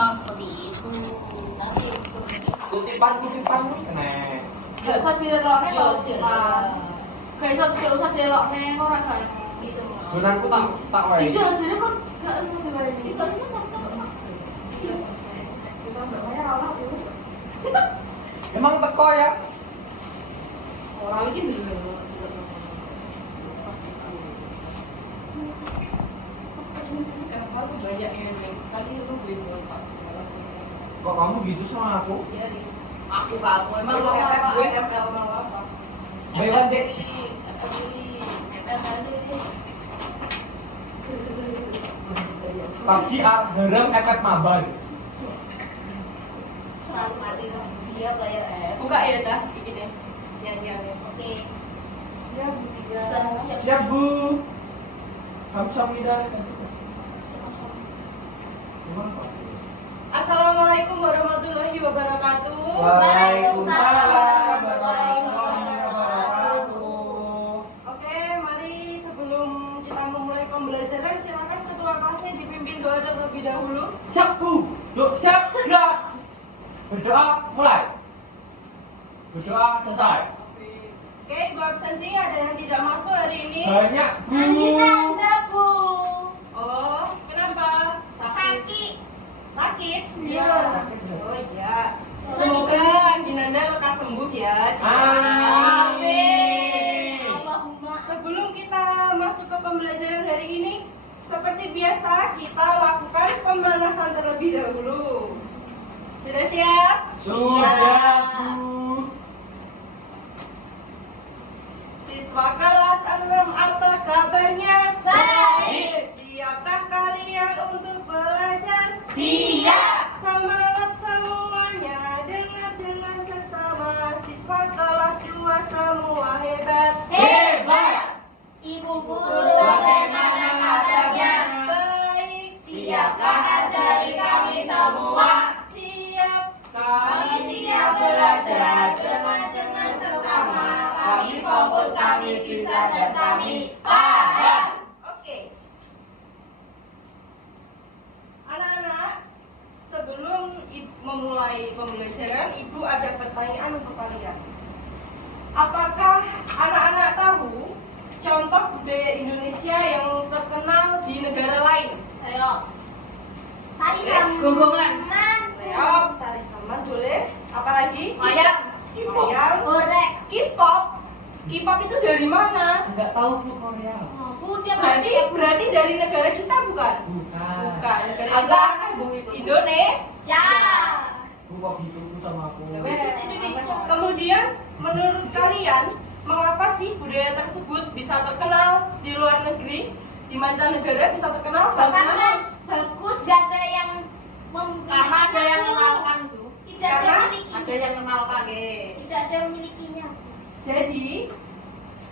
memang seperti itu. Nanti Kutipan kena. Gak usah direloknya kalau Jepang. Gak usah direloknya orang kan. Gitu. Gunanku tak wae. Iya, jadi kan gak usah dibayar. itu aja tak. Kita gak bayar orang itu. Emang teko ya? Orang ini juga banyak yang tadi lu beli pas Kok kamu gitu sama aku? ya Aku kamu emang gue mau apa? FL mau apa? Bewan dek. PUBG harem efek mabar. Dia player F. Buka ya cah, bikin ya. Yang. Oke. Siap tiga. Siap Bu. Kamsahamnida. Assalamualaikum warahmatullahi wabarakatuh. Waalaikumsalam warahmatullahi wabarakatuh. Oke, mari sebelum kita memulai pembelajaran, silakan ketua kelasnya dipimpin doa terlebih dahulu. Siap Bu. Siap gerak. Berdoa mulai. Berdoa selesai. Oke, ibu absensi ada yang tidak masuk hari ini? Banyak Bu. Bu. Oh, kenapa? Sakit. Sakit? Iya. Oh iya. Semoga Dinanda lekas sembuh ya. Amin. Allahumma. Sebelum kita masuk ke pembelajaran hari ini, seperti biasa kita lakukan pemanasan terlebih dahulu. Sudah siap? Sudah Bu. Siswa kelas 6, apa kabarnya? Baik. Siapkah kalian untuk belajar? Siap. Semangat semuanya, dengar dengan seksama. Siswa kelas 2 semua hebat. Hebat. Ibu guru bagaimana kabarnya? Baik. Siapkah ajari kami semua? Siap. Kami siap belajar dengan seksama. Kami fokus, kami bisa dan kami paham. Oke. Anak-anak, sebelum memulai pembelajaran, Ibu ada pertanyaan untuk kalian. Apakah anak-anak tahu contoh budaya Indonesia yang terkenal di negara lain? Ayo. Tari Gonggongan. Reok, tari saman boleh. Apalagi? Wayang. Wayang. Gorek. K-pop. K-pop itu dari mana? Enggak tahu Bu Korea. Dia Berarti dari negara kita bukan? Bukan. Bukan. Negara kita Indonesia. Bu kok gitu Bu sama aku. Indonesia. Kemudian menurut kalian mengapa sih budaya tersebut bisa terkenal di luar negeri, di mancanegara bisa terkenal? Bagus, gak ada yang Karena ada yang mengenalkan tuh. Tidak ada yang memiliki. Ada yang mengenalkan. Oke. Tidak ada yang memilikinya. Jadi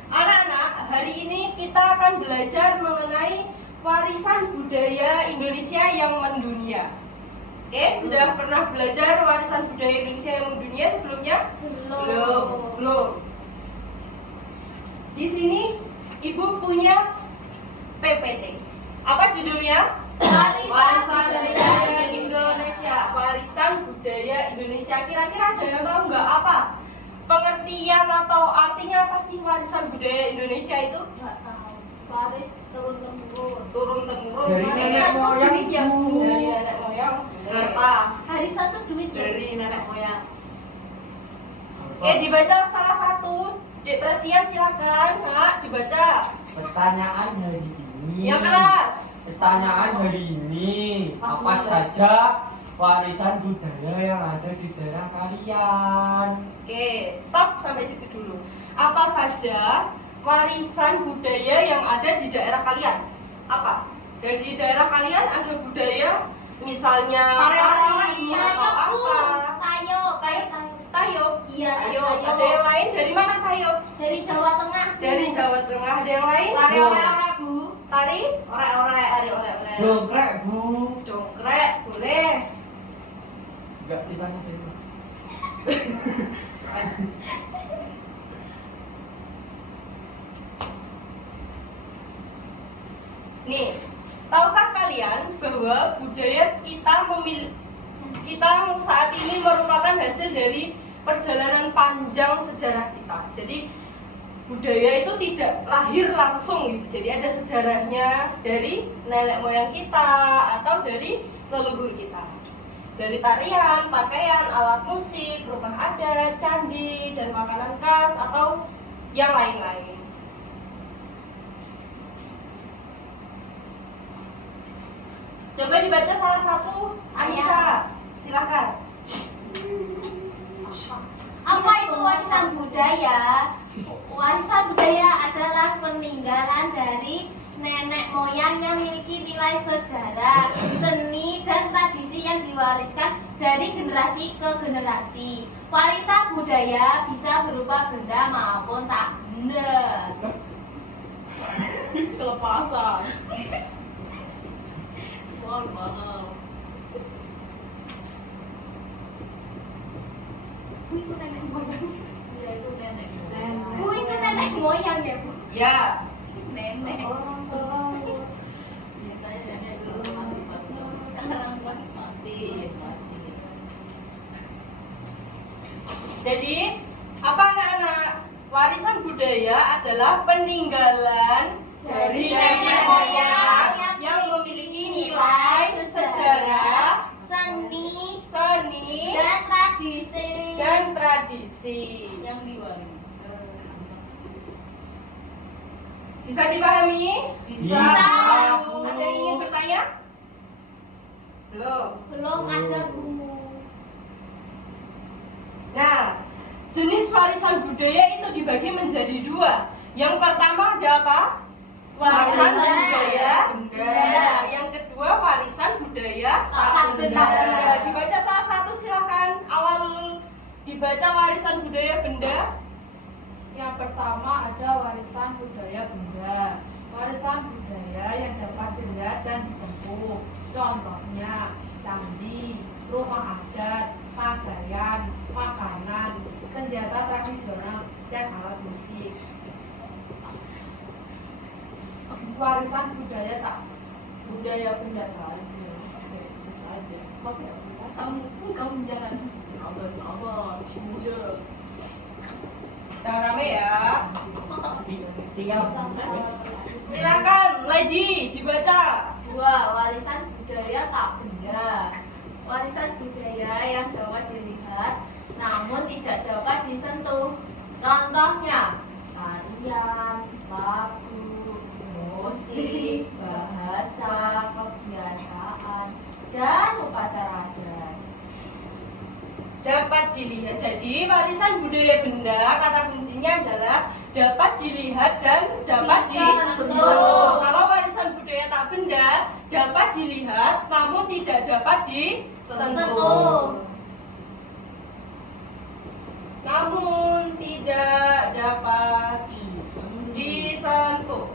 anak-anak, hari ini kita akan belajar mengenai warisan budaya Indonesia yang mendunia. Oke, sudah pernah belajar warisan budaya Indonesia yang mendunia sebelumnya? Belum. Di sini Ibu punya PPT. Apa judulnya? Warisan budaya Indonesia. Warisan budaya Indonesia. Kira-kira ada yang tahu nggak apa pengertian atau artinya apa sih warisan budaya Indonesia itu? Nggak tahu. Waris turun temurun. Turun temurun. Dari nenek moyang Bu. Dari nenek moyang. Apa? Warisan tuh duit ya. Dari nenek moyang. Oke, dibaca salah satu. Dek Prestian silakan, Kak, dibaca. Pertanyaan hari ini. Yang keras. Pertanyaan hari ini, apa saja warisan budaya yang ada di daerah kalian? Oke, stop sampai situ dulu. Apa saja warisan budaya yang ada di daerah kalian? Apa? Dari daerah kalian ada budaya, misalnya tari atau apa? Tayop. Tayop. Iya, Ayo, tayop. ada yang lain dari mana tayop? Dari Jawa Tengah. Dari Jawa Tengah. Ada yang lain? Tari ore-ore Bu. Tari? Ore-ore. Tari oleh-oleh. Dongkrek Bu. Dongkrek, boleh. Enggak ditanya dari mana. Nih, tahukah kalian bahwa budaya kita kita saat ini merupakan hasil dari perjalanan panjang sejarah kita. Jadi budaya itu tidak lahir langsung gitu. Jadi ada sejarahnya dari nenek moyang kita atau dari leluhur kita. Dari tarian, pakaian, alat musik, rumah adat, candi, dan makanan khas atau yang lain-lain. Coba dibaca salah satu, Anissa. Silakan. Apa itu warisan budaya? Warisan budaya adalah peninggalan dari nenek moyang yang memiliki nilai sejarah, seni, dan tradisi yang diwariskan dari generasi ke generasi. Warisan budaya bisa berupa benda maupun tak benda. Kelepasan. Mohon maaf. Bu, itu nenek moyang. Ya itu nenek. Bu, itu nenek moyang ya, Bu? Ya. Nenek. Biasanya nenek dulu masih bocor. Sekarang buat Mati, mati. Jadi, apa anak-anak? Warisan budaya adalah peninggalan dari nenek moyang yang memiliki nilai sejarah, seni, seni, dan tradisi dan tradisi. Yang diwariskan. Bisa dipahami? Bisa. Ada yang ingin bertanya? Belum. belum ada, Bu. Nah, jenis warisan budaya itu dibagi menjadi dua. Yang pertama ada apa? Warisan Benda. budaya Benda. Yang kedua warisan budaya Tak benda. tak benda. Dibaca salah satu silahkan. Awalul dibaca warisan budaya benda. Yang pertama ada warisan budaya benda. Warisan budaya yang dapat dilihat dan disentuh. Contohnya candi, rumah adat, pakaian, makanan, senjata tradisional, dan alat musik. Warisan budaya tak budaya benda saja. Oke, saja. Kamu jangan. Abad, muda. Jangan rame ya. Tinggal Silakan, Lady dibaca. Dua, warisan budaya tak benda. Warisan budaya yang dapat dilihat namun tidak dapat disentuh. Contohnya tarian, lagu, musik, bahasa, kebiasaan, dan upacara adat. Dapat dilihat. Jadi warisan budaya benda kata kuncinya adalah dapat dilihat dan dapat Disentuh. disentuh. Kalau warisan budaya tak benda dapat dilihat namun tidak dapat disentuh. Sentuh. Namun tidak dapat disentuh.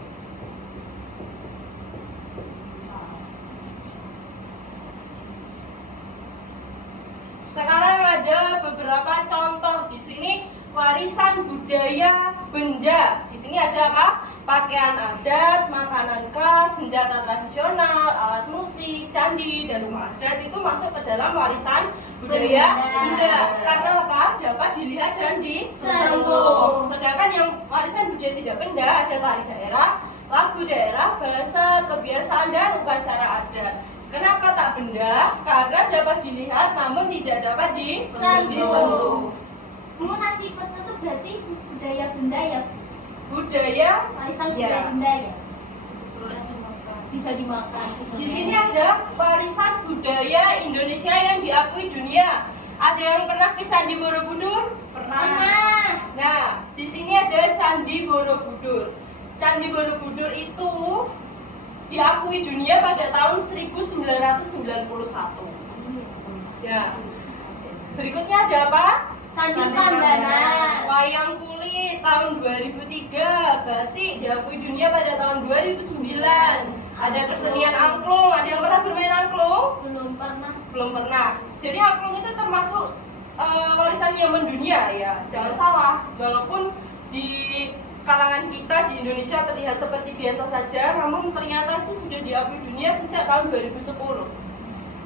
Sekarang ada beberapa contoh di sini warisan budaya benda. Di sini ada apa? Pakaian adat, makanan khas, senjata tradisional, alat musik, candi, dan rumah adat itu masuk ke dalam warisan budaya benda. Karena apa? Dapat dilihat dan disentuh. Sedangkan yang warisan budaya tidak benda ada tari daerah, lagu daerah, bahasa, kebiasaan, dan upacara adat. Kenapa tak benda? Karena dapat dilihat namun tidak dapat disentuh. Bu, nasi pecel itu berarti budaya benda ya? Budaya Warisan ya. budaya benda ya? Sebetulnya dimakan. Bisa dimakan. Di sini ada warisan budaya Indonesia yang diakui dunia. Ada yang pernah ke Candi Borobudur? Pernah. Nah, di sini ada Candi Borobudur. Candi Borobudur itu diakui dunia pada tahun 1991. Ya. Berikutnya ada apa? Candi Prambanan. Wayang kulit tahun 2003, batik diakui dunia pada tahun 2009. Ada kesenian angklung, ada yang pernah bermain angklung? Belum pernah. Belum pernah. Jadi angklung itu termasuk warisan yang mendunia ya. Jangan salah, walaupun di kalangan kita di Indonesia terlihat seperti biasa saja, namun ternyata itu sudah diakui dunia sejak tahun 2010.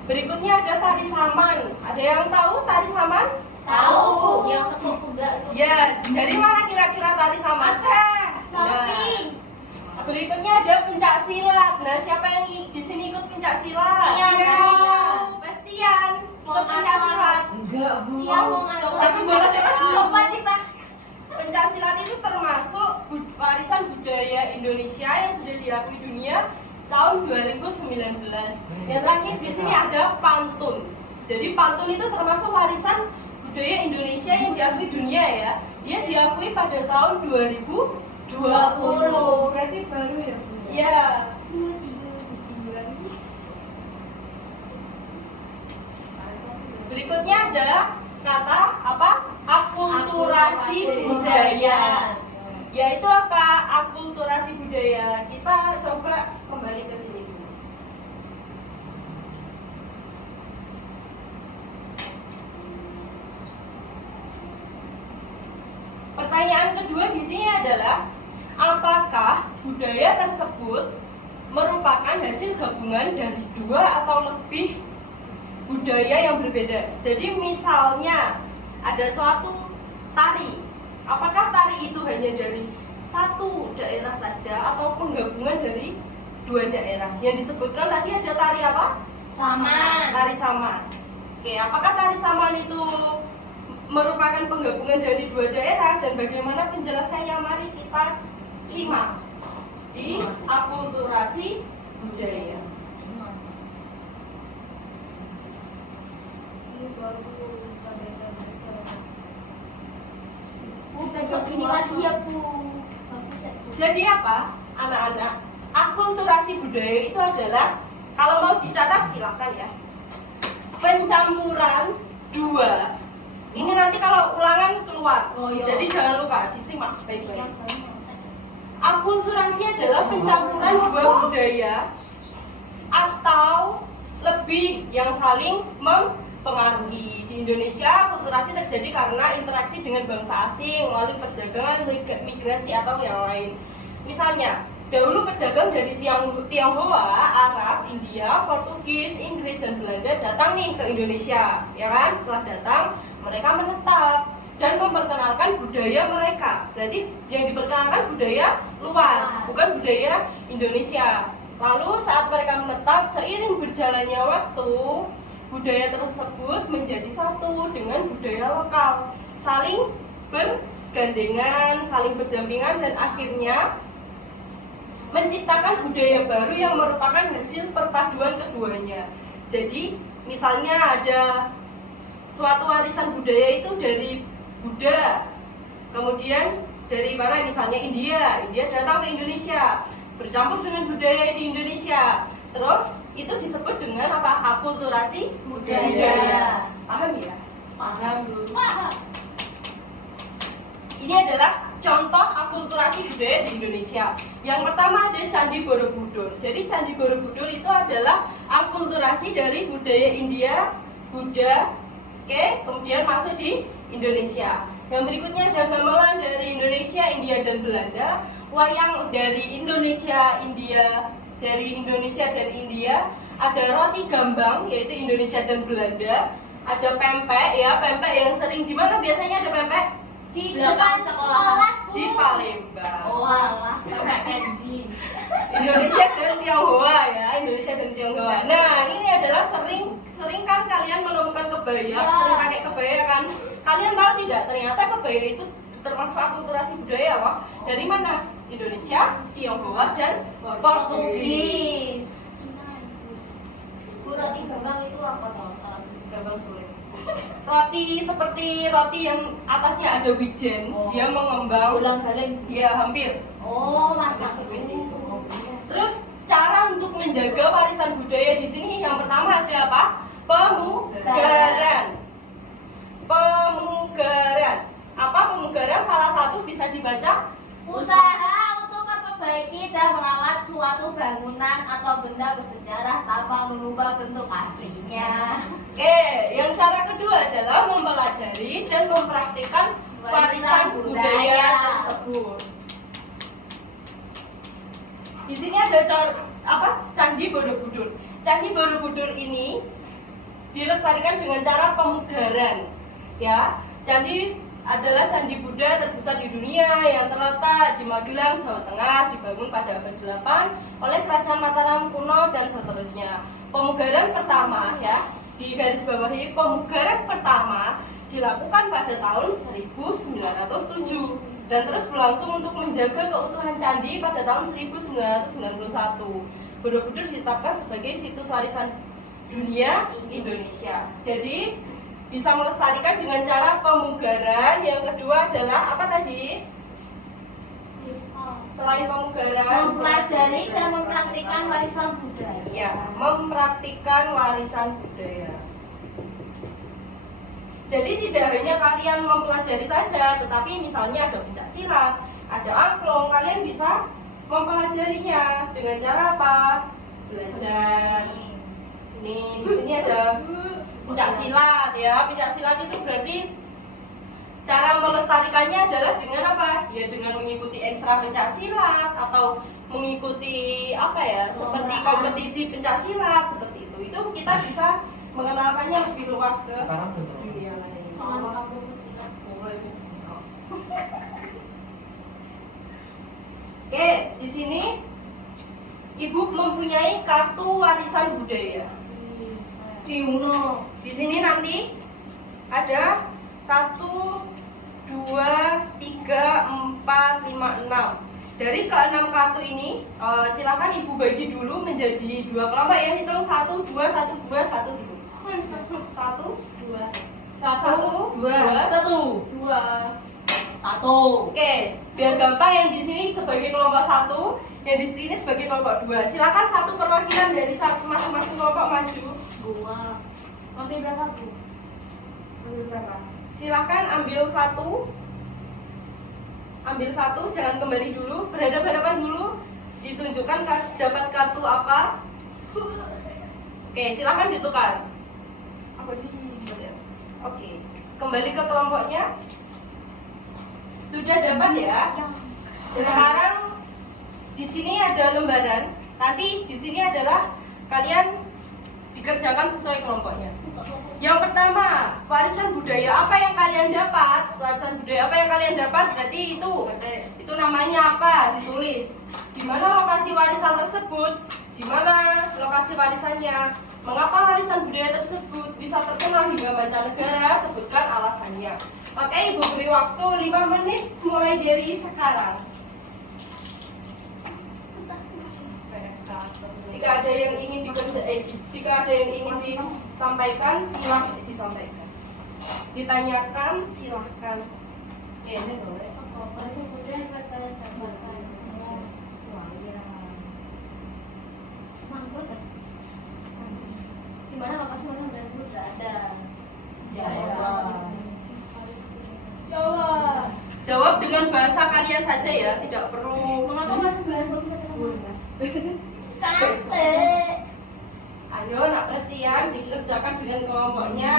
Berikutnya ada tari saman. Ada yang tahu tari saman? Tahu. Yang tepuk pundak itu. Ya, dari mana kira-kira tari saman? Sulawesi. Berikutnya ada pencak silat. Nah, siapa yang di sini ikut pencak silat? Pastian ikut pencak silat. Enggak, Bu. Iya, mau ngaku. Tapi bola siapa sih? Coba dipraktek. Pencak silat itu termasuk warisan budaya Indonesia yang sudah diakui dunia tahun 2019. Yang terakhir di sini ada pantun. Jadi pantun itu termasuk warisan budaya Indonesia yang diakui dunia ya. Dia diakui pada tahun 2020. Berarti baru ya, Bu? Ya. 2, 3, 7, 9. Berikutnya ada kata apa? Akulturasi budaya. Yaitu apa? Akulturasi budaya. Kita coba kembali ke sini dulu. Pertanyaan kedua di sini adalah apakah budaya tersebut merupakan hasil gabungan dari dua atau lebih budaya yang berbeda. Jadi misalnya ada suatu tari, apakah tari itu hanya dari satu daerah saja atau penggabungan dari dua daerah? Yang disebutkan tadi ada tari apa? Saman. Tari saman. Oke, apakah tari saman itu merupakan penggabungan dari dua daerah dan bagaimana penjelasannya? Mari kita simak di akulturasi budaya. Ini bagus, bisa. Bu, besok ini lagi ya, Bu. Bagus ya, Bu. Jadi apa, anak-anak? Akulturasi budaya itu adalah, kalau mau dicatat silakan ya, pencampuran dua. Ini nanti kalau ulangan keluar, Oh, iya. jadi jangan lupa disimak baik-baik. Akulturasi adalah pencampuran dua budaya atau lebih yang saling mempengaruhi. Di Indonesia, akulturasi terjadi karena interaksi dengan bangsa asing melalui perdagangan, migrasi atau yang lain. Misalnya, dahulu pedagang dari Tionghoa, Arab, India, Portugis, Inggris, dan Belanda datang nih ke Indonesia, ya kan? Setelah datang, mereka menetap dan memperkenalkan budaya mereka. Berarti yang diperkenalkan budaya luar, bukan budaya Indonesia. Lalu saat mereka menetap, seiring berjalannya waktu, budaya tersebut menjadi satu dengan budaya lokal, saling bergandengan, saling berdampingan, dan akhirnya menciptakan budaya baru yang merupakan hasil perpaduan keduanya. Jadi, misalnya ada suatu warisan budaya itu dari Buddha, kemudian dari mana? Misalnya India datang ke Indonesia, bercampur dengan budaya di Indonesia, terus itu disebut dengan apa? Akulturasi Budaya. Paham ya? Paham, Bu. Ini adalah contoh akulturasi budaya di Indonesia. Yang pertama ada Candi Borobudur. Jadi Candi Borobudur itu adalah akulturasi dari budaya India, Buddha, oke, kemudian masuk di Indonesia. Yang berikutnya ada gamelan dari Indonesia, India, dan Belanda. Wayang dari Indonesia, dan India. Ada roti gambang yaitu Indonesia dan Belanda. Ada pempek ya, pempek yang sering di mana biasanya ada pempek? Di Belakang depan sekolah. sekolah, Bu. Di Palembang. Oh, alah. Sampai Kenji. Indonesia dan Tionghoa ya, Indonesia dan Tionghoa. Nah, ini adalah sering kan kalian menemukan kebaya, Ya. sering pakai kebaya kan? Kalian tahu tidak? Ternyata kebaya itu termasuk akulturasi budaya loh. Dari mana? Indonesia, Tionghoa, dan Portugis. Bu, roti gambang itu apa tau? Kalau gambang sulit. Roti seperti roti yang atasnya ada wijen, Oh. dia mengembang. Ulang-galing. Ya hampir. Oh, macam Seperti itu. itu. Terus cara untuk menjaga warisan budaya di sini yang pertama ada apa? Pemugaran. Pemugaran. Apa pemugaran? Salah satu bisa dibaca. Usaha untuk memperbaiki dan merawat suatu bangunan atau benda bersejarah tanpa mengubah bentuk aslinya. Oke, yang cara kedua adalah mempelajari dan mempraktikkan warisan budaya tersebut. Di sini ada Candi Borobudur. Candi Borobudur ini dilestarikan dengan cara pemugaran. Ya, candi adalah candi Buddha terbesar di dunia yang terletak di Magelang, Jawa Tengah, dibangun pada abad 8 oleh Kerajaan Mataram kuno dan seterusnya. Pemugaran pertama, ya, di garis bawahi, pemugaran pertama dilakukan pada tahun 1907 dan terus berlangsung untuk menjaga keutuhan candi pada tahun 1991. Borobudur ditetapkan sebagai situs warisan dunia Indonesia. Jadi bisa melestarikan dengan cara pemugaran. Yang kedua adalah apa tadi? Selain pemugaran, Mempelajari dan mempraktikkan warisan budaya. ya, mempraktikkan warisan budaya. Jadi tidak hanya kalian mempelajari saja, tetapi misalnya ada pencak silat, ada angklung, kalian bisa mempelajarinya dengan cara apa? Belajar. Ini di sini ada pencak silat, ya. Pencak silat itu berarti cara melestarikannya adalah dengan apa? Ya dengan mengikuti ekstra pencak silat atau mengikuti apa ya? Seperti kompetisi pencak silat seperti itu. Itu kita bisa mengenalkannya lebih luas ke Sekarang betul. dunia lain. Sama kamu pesilat. Oke, di sini Ibu mempunyai kartu warisan budaya. Tiuno. Di sini nanti ada 1, 2, 3, 4, 5, 6. Dari ke-6 kartu ini, silakan Ibu bagi dulu menjadi 2 kelompok ya. Hitung 1, 2, 1, 2, 1 dulu. 1, 2, 1, 2, 1. Oke, biar gampang yang di sini sebagai kelompok 1, yang di sini sebagai kelompok 2. Silakan satu perwakilan dari masing-masing kelompok maju. Ambil berapa, Bu? Silakan ambil satu, jangan kembali dulu, berhadapan-hadapan dulu, ditunjukkan dapat kartu apa. Oke, silakan ditukar. Oke, kembali ke kelompoknya. Sudah dapat ya? Sekarang di sini ada lembaran. Nanti di sini adalah kalian dikerjakan sesuai kelompoknya. Yang pertama, warisan budaya. Apa yang kalian dapat? Warisan budaya apa yang kalian dapat? Berarti itu namanya apa? Ditulis. Di mana lokasi warisan tersebut? Di mana lokasi warisannya? Mengapa warisan budaya tersebut bisa terkenal hingga mancanegara? Sebutkan alasannya. Oke, Ibu beri waktu 5 menit mulai dari sekarang. Jika ada yang ingin disampaikan, silakan disampaikan. Ditanyakan, silahkan. Ini boleh. Di mana lokasi mana berada? Jawab dengan bahasa kalian saja ya, tidak perlu. Mengapa masih belas cantik? Ayo, nak Prestian, dikerjakan dengan kelompoknya.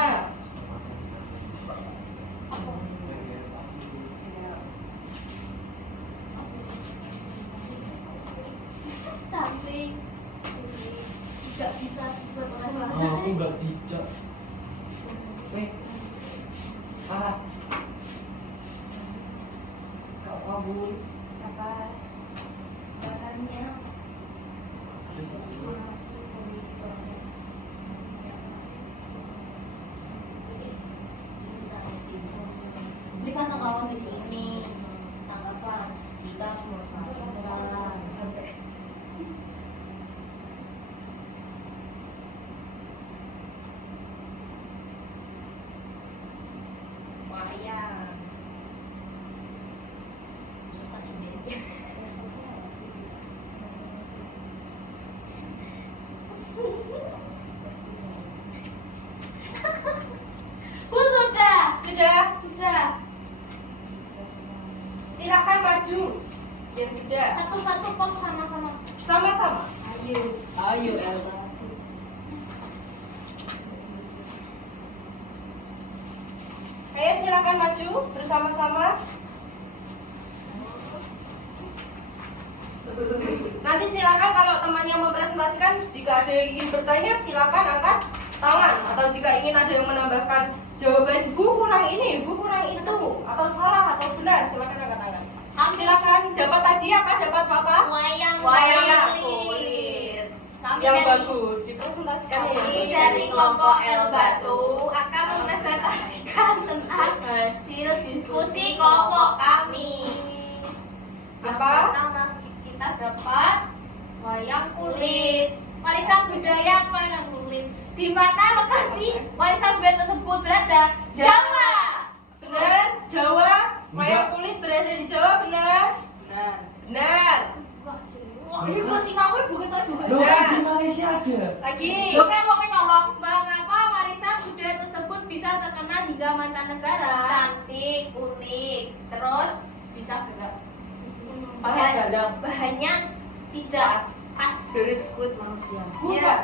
Cantik. Tidak bisa dibuat oleh orang Oh, aku lain. nggak dijak. Kau kabur. Apa bahannya? Berikan tanggapan di sini. Tanggapan jika mau sampai. Wayang. Suka sendiri. Bu sudah. Sudah, silakan maju. Ya sudah, Satu-satu pop sama-sama. sama-sama. Ayo Elsa. Ayo silakan maju bersama-sama. Nanti silakan kalau temannya mempresentasikan, jika ada yang ingin bertanya silakan angkat tangan. Atau jika ingin ada yang menambahkan jawaban bu kurang ini, bu kurang itu, atau salah atau benar, silakan angkat tangan. Silakan. Dapat tadi apa? Dapat apa? Wayang kulit. Kami Yang dari, bagus dipresentasikan ya. kami dari kelompok L Batu akan mempresentasikan tentang hasil diskusi kelompok kami. Apa? Pertama kita dapat wayang kulit. Warisan budaya wayang kulit. Di mana lokasi warisan budaya tersebut berada? Jawa. Benar? Jawa? Wayang kulit berada di Jawa, benar? Benar. Benar. Ini kok sinawir bukan tak juga. Loh, kan di Malaysia ada. Lagi. Lo kayak mau nyolong. Mengapa warisan budaya tersebut bisa terkenal hingga mancanegara? Cantik, unik, terus bisa gerak. Bahannya tidak pas. Dari kulit manusia. Bisa.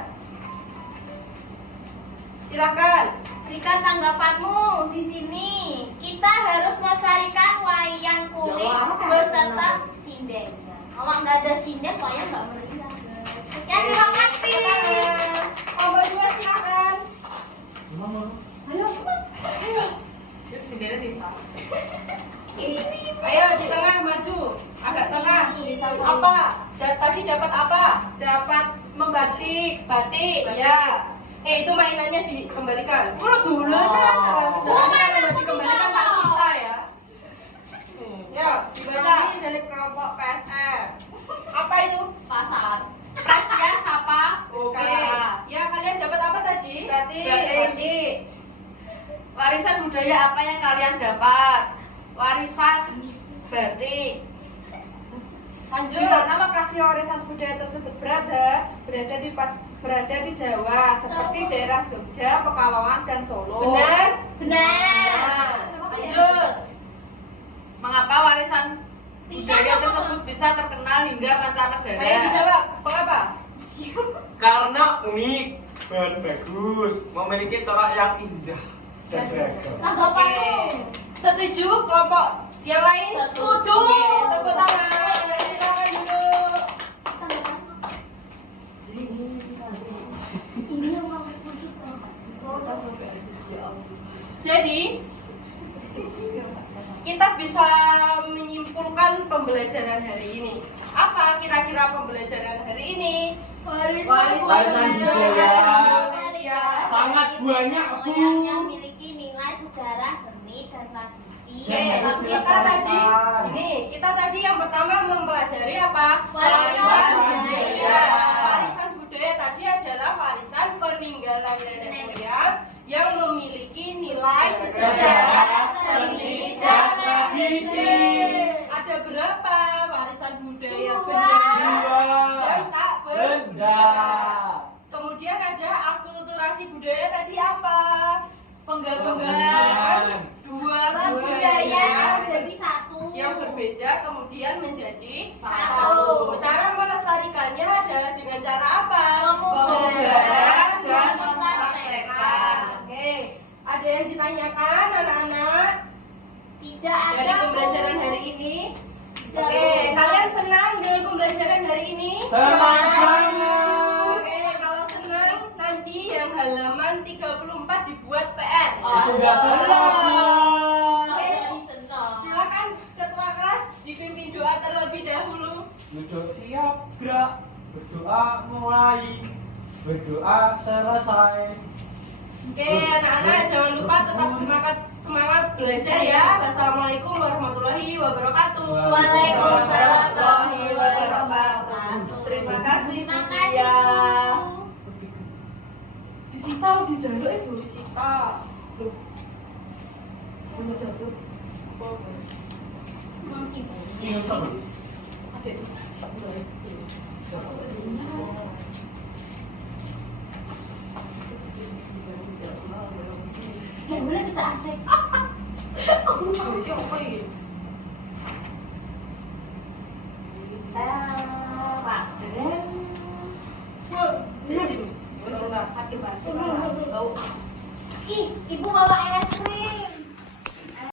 Silakan. Berikan tanggapanmu di sini. Kita harus melestarikan wayang kulit beserta sindennya. Kalau nggak ada sinden, wayang nggak meriah. Guys. Ya, terima kasih. Kelompok 2 silakan. Ayo, Ayo. Itu sendiri bisa. Ayo di tengah maju. Agak tengah. Apa? Tadi dapat apa? Dapat membatik. Batik. Ya. Itu mainannya dikembalikan. Kalau dulu Nanti kalau dikembalikan tak sita ya. Ya, dibaca. Kami dari kelompok PSR. Apa itu? Pasar. PSR siapa? Oke. Ya, kalian dapat apa tadi? Batik. Batik. Warisan budaya apa yang kalian dapat? Warisan batik. Di Lanjut. mana lokasi warisan budaya tersebut berada di Jawa, seperti daerah Jogja, Pekalongan, dan Solo. Benar? benar. Nah, lanjut. Mengapa warisan budaya tersebut bisa terkenal hingga mancanegara? Ayo dijawab. Mengapa? Karena unik dan bagus, memiliki corak yang indah dan beragam. Tanggapanmu. Setuju kelompok yang lain? Setuju. Tepuk tangan. Silakan duduk. Ini yang mau Jadi kita bisa menyimpulkan pembelajaran hari ini. Apa kira-kira pembelajaran hari ini? Warisan budaya Indonesia. sangat banyak, Bu. Moyang yang memiliki nilai sejarah, seni, dan tradisi. Yang harus Kita tadi yang pertama mempelajari apa? Warisan budaya. Warisan budaya tadi adalah warisan peninggalan nenek moyang yang memiliki nilai sejarah, seni, dan tradisi. Ada berapa warisan budaya Dua. benda dan tak benda? Kemudian ada akulturasi budaya tadi apa? Penggabungan Dua Budaya jadi satu. yang berbeda kemudian menjadi Satu. Cara melestarikannya ada dengan cara apa? Pemugaran dan mempraktekkan. Oke, ada yang ditanyakan anak-anak Tidak ada dari pembelajaran hari ini? Tidak. Oke, kalian senang dengan pembelajaran hari ini? Senang banget. Oke, kalau senang nanti yang halaman 34 dibuat PR. Itu nggak senang. Oke, Senang. silakan ketua kelas dipimpin doa terlebih dahulu. Duduk siap, gerak, berdoa mulai, berdoa selesai. Oke, anak-anak jangan lupa tetap semangat belajar ya. Wassalamualaikum warahmatullahi wabarakatuh. Waalaikumsalam warahmatullahi wabarakatuh. Terima kasih. Terima kasih. Ya. Bu. Disita lo dijaluk itu. Disita. Mau jaluk. Mungkin. Ini sama. Ya boleh kita asik. Ini apa ini?